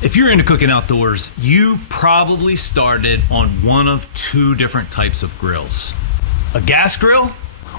If you're into cooking outdoors, you probably started on one of two different types of grills. A gas grill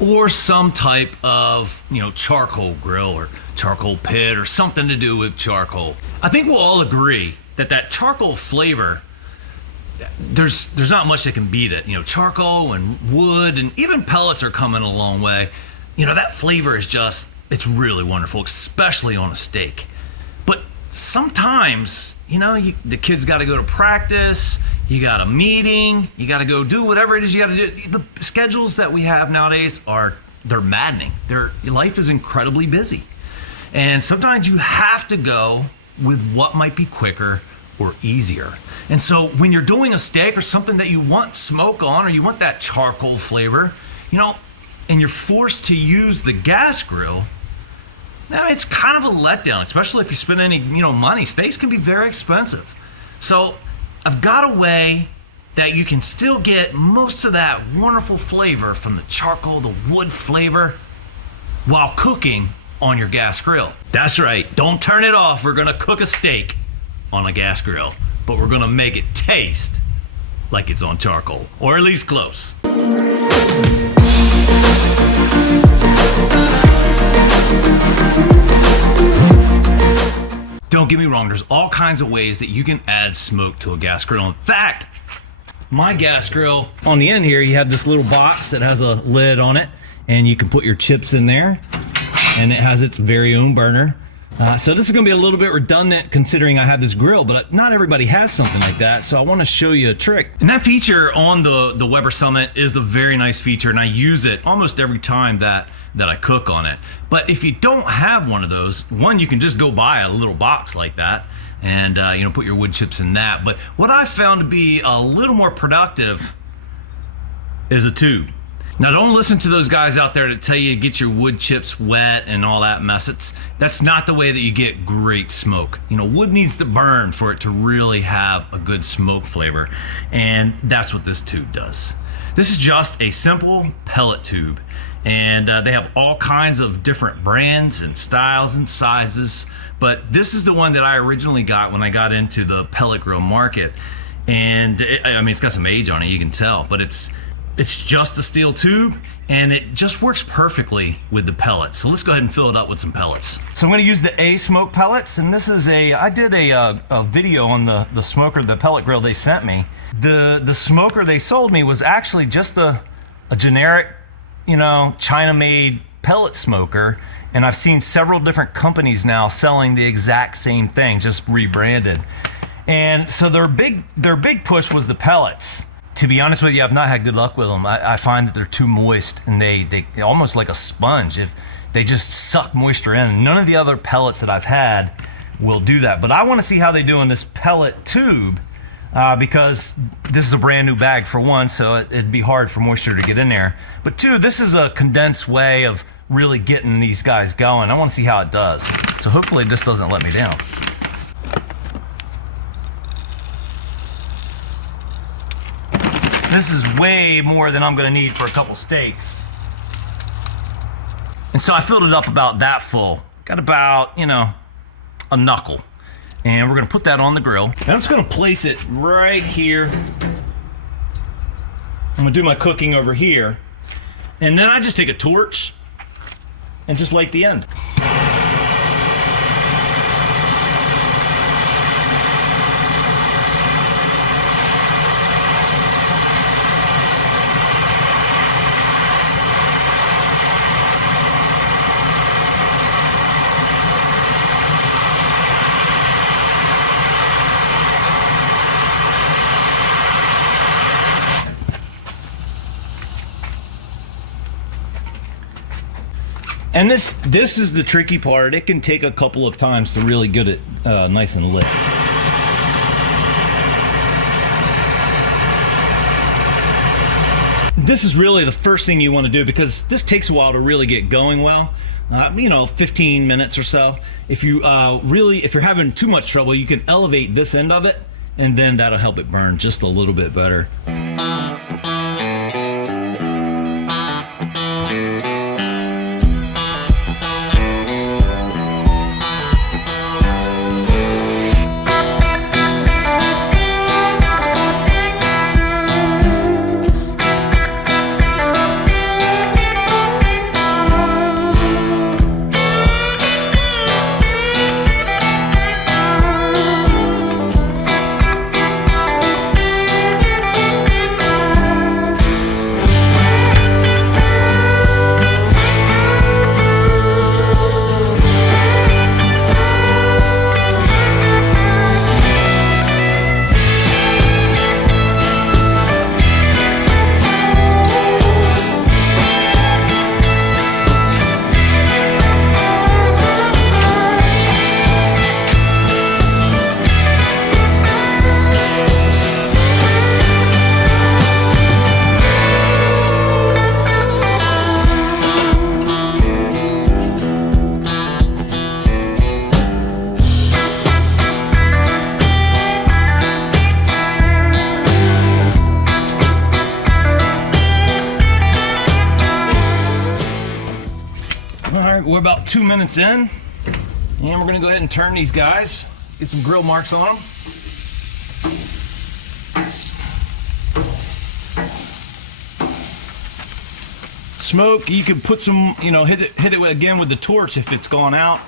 or some type of, charcoal grill or charcoal pit or something to do with charcoal. I think we'll all agree that charcoal flavor, there's not much that can beat it. Charcoal and wood and even pellets are coming a long way. That flavor is it's really wonderful, especially on a steak. But sometimes, the kids got to go to practice, you got a meeting, you got to go do whatever it is you got to do. The schedules that we have nowadays they're maddening. Life is incredibly busy. And sometimes you have to go with what might be quicker or easier. And so when you're doing a steak or something that you want smoke on or you want that charcoal flavor, and you're forced to use the gas grill, now it's kind of a letdown, especially if you spend any, money. Steaks can be very expensive. So I've got a way that you can still get most of that wonderful flavor from the charcoal, the wood flavor, while cooking on your gas grill. That's right, don't turn it off. We're gonna cook a steak on a gas grill, but we're gonna make it taste like it's on charcoal, or at least close. Don't get me wrong, there's all kinds of ways that you can add smoke to a gas grill. In fact, my gas grill, on the end here, you have this little box that has a lid on it, and you can put your chips in there, and it has its very own burner. So this is gonna be a little bit redundant considering I have this grill, but not everybody has something like that, so I wanna show you a trick. And that feature on the Weber Summit is a very nice feature, and I use it almost every time that I cook on it. But if you don't have one of those, you can just go buy a little box like that and put your wood chips in that. But what I found to be a little more productive is a tube. Now don't listen to those guys out there that tell you to get your wood chips wet and all that mess. That's not the way that you get great smoke. Wood needs to burn for it to really have a good smoke flavor, and that's what this tube does. This is just a simple pellet tube. And they have all kinds of different brands and styles and sizes, but this is the one that I originally got when I got into the pellet grill market. And it's got some age on it, you can tell, but it's just a steel tube, and it just works perfectly with the pellets. So let's go ahead and fill it up with some pellets. So I'm going to use the A smoke pellets, and this is I did a video on the smoker, the pellet grill they sent me. The smoker they sold me was actually just a generic, China-made pellet smoker, and I've seen several different companies now selling the exact same thing, just rebranded. And so their big push was the pellets. To be honest with you, I've not had good luck with them. I find that they're too moist, and they almost like a sponge. If they just suck moisture in. None of the other pellets that I've had will do that. But I want to see how they do in this pellet tube. Because this is a brand new bag for one, so it'd be hard for moisture to get in there. But two, this is a condensed way of really getting these guys going. I want to see how it does. So hopefully this doesn't let me down. This is way more than I'm gonna need for a couple steaks. And so I filled it up about that full. Got about, a knuckle. And we're gonna put that on the grill. And I'm just gonna place it right here. I'm gonna do my cooking over here. And then I just take a torch and just light the end. And this is the tricky part. It can take a couple of times to really get it nice and lit. This is really the first thing you want to do, because this takes a while to really get going well. 15 minutes or so. If you're having too much trouble, you can elevate this end of it, and then that'll help it burn just a little bit better. about 2 minutes in, and we're gonna go ahead and turn these guys, get some grill marks on them. Smoke, you can put some, hit it again with the torch if it's gone out.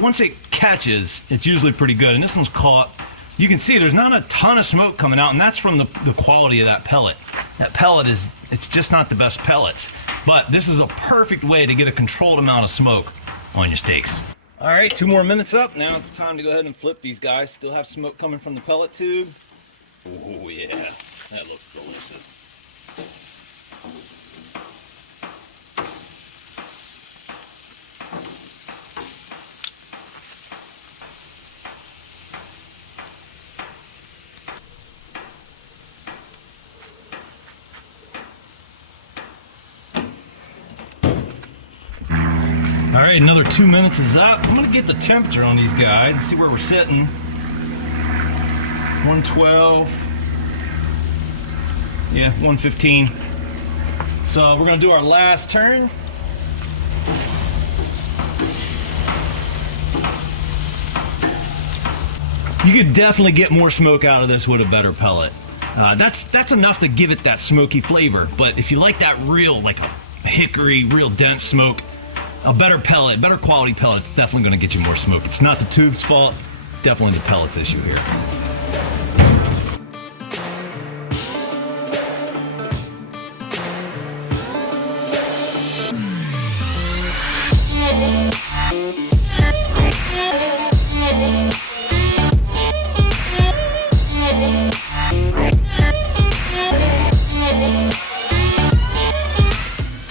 Once it catches, it's usually pretty good, and this one's caught. You can see there's not a ton of smoke coming out, and that's from the quality of that pellet. That pellet it's just not the best pellets, but this is a perfect way to get a controlled amount of smoke on your steaks. All right, 2 more minutes up. Now it's time to go ahead and flip these guys. Still have smoke coming from the pellet tube. Oh yeah, that looks delicious. All right, another 2 minutes is up. I'm gonna get the temperature on these guys and see where we're sitting. 112. Yeah, 115. So we're gonna do our last turn. You could definitely get more smoke out of this with a better pellet. That's enough to give it that smoky flavor. But if you like that real, like a hickory, real dense smoke, a better pellet, better quality pellet, is definitely going to get you more smoke. It's not the tube's fault, definitely the pellet's issue here.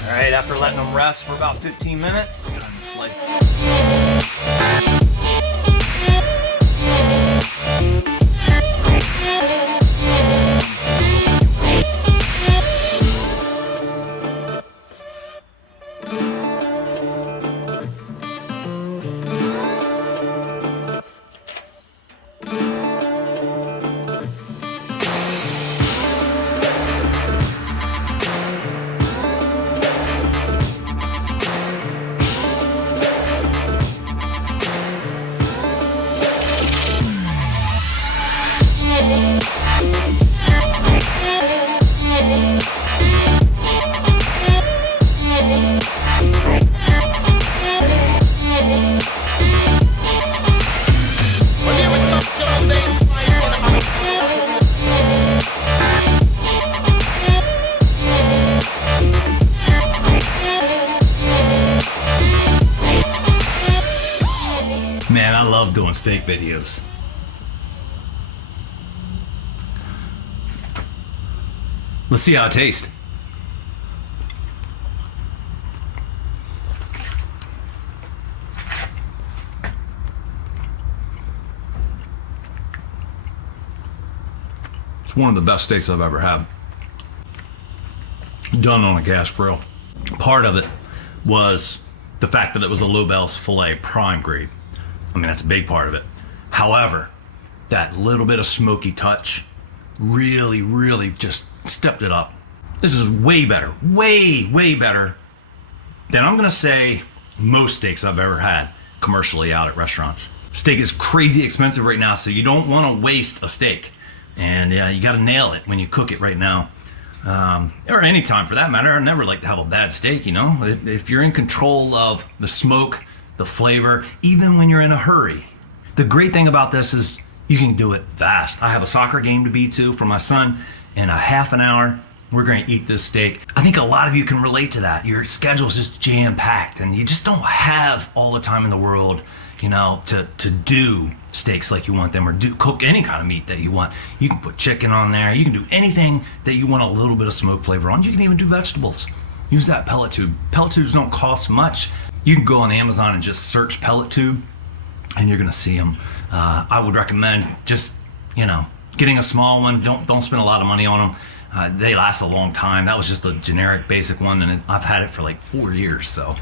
Alright, after letting them rest for about 15 minutes, time to slice. Man, I love doing steak videos. Let's see how it tastes. It's one of the best steaks I've ever had. Done on a gas grill. Part of it was the fact that it was a Lobel's filet prime grade. I mean, that's a big part of it. However, that little bit of smoky touch really, really just stepped it up. This is way better, way better than, I'm gonna say, most steaks I've ever had commercially out at restaurants. Steak is crazy expensive right now, so you don't wanna waste a steak. And you gotta nail it when you cook it right now. Or any time for that matter. I never like to have a bad steak, you know? If you're in control of the smoke, the flavor, even when you're in a hurry. The great thing about this is you can do it fast. I have a soccer game to be to for my son. In a half an hour, we're gonna eat this steak. I think a lot of you can relate to that. Your schedule's just jam-packed and you just don't have all the time in the world, you know, to do steaks like you want them, or cook any kind of meat that you want. You can put chicken on there. You can do anything that you want a little bit of smoke flavor on. You can even do vegetables. Use that pellet tube. Pellet tubes don't cost much. You can go on Amazon and just search pellet tube and you're gonna see them. I would recommend just, you know, getting a small one. Don't spend a lot of money on them. They last a long time. That was just a generic basic one, and I've had it for like 4 years. So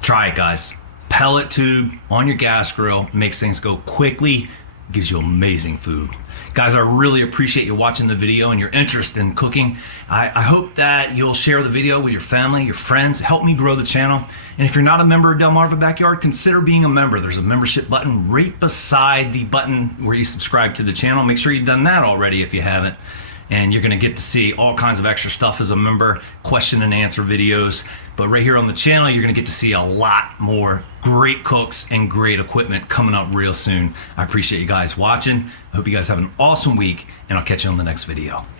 try it, guys. Pellet tube on your gas grill makes things go quickly, gives you amazing food. Guys, I really appreciate you watching the video and your interest in cooking. I hope that you'll share the video with your family, your friends. Help me grow the channel. And if you're not a member of Delmarva Backyard, consider being a member. There's a membership button right beside the button where you subscribe to the channel. Make sure you've done that already if you haven't. And you're going to get to see all kinds of extra stuff as a member, question and answer videos. But right here on the channel, you're going to get to see a lot more great cooks and great equipment coming up real soon. I appreciate you guys watching. I hope you guys have an awesome week, and I'll catch you on the next video.